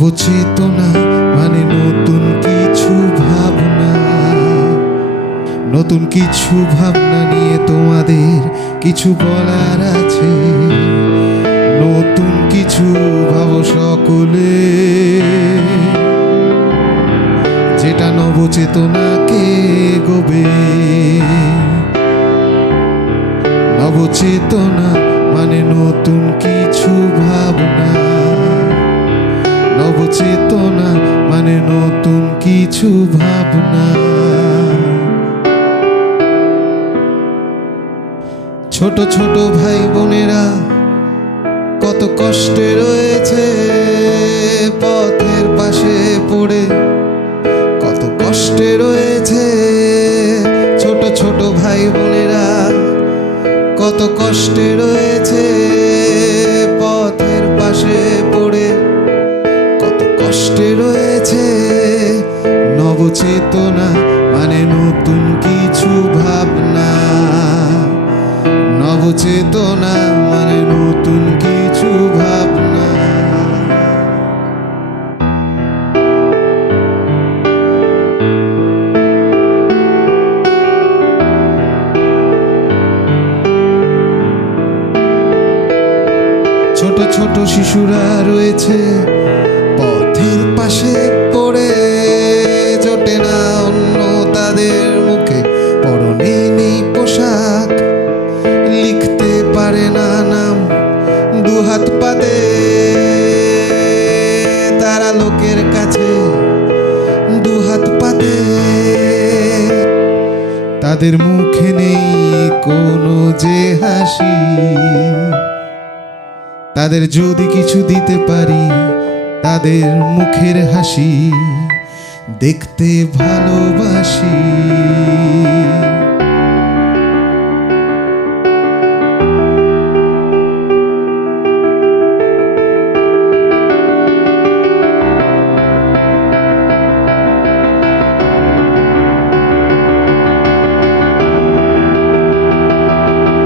নবচেতনা মানে নতুন কিছু ভাবনা, নতুন কিছু ভাবনা নিয়ে তোমাদের কিছু বলার আছে। নতুন কিছু ভাবো সকলে, যেটা নবচেতনাকে গোবে। নবচেতনা মানে নতুন কিছু ভাবনা, নবচেতনা মানে নতুন কিছু ভাবনা। ছোট ছোট ভাই বোনেরা কত কষ্টে রয়েছে, পথের পাশে পড়ে কত কষ্টে রয়েছে। ছোট ছোট ভাই বোনেরা কত কষ্টে রয়েছে, পথের পাশে পড়ে কত কষ্টে রয়েছে। নবচেতনা মানে নতুন কিছু ভাবনা, নবচেতনা মানে নতুন কিছু ভাবনা। ছোট ছোট শিশুরা রয়েছে পথের পাশে পড়ে, জোটে না অন্য তাদের মুখে, পরনে নেই পোশাক, লিখতে পারে না নাম, দুহাত পাতে তারা লোকের কাছে দুহাত পাতে। তাদের মুখে নেই কোনো যে হাসি, তাদের যদি কিছু দিতে পারি তাদের মুখের হাসি দেখতে ভালোবাসি।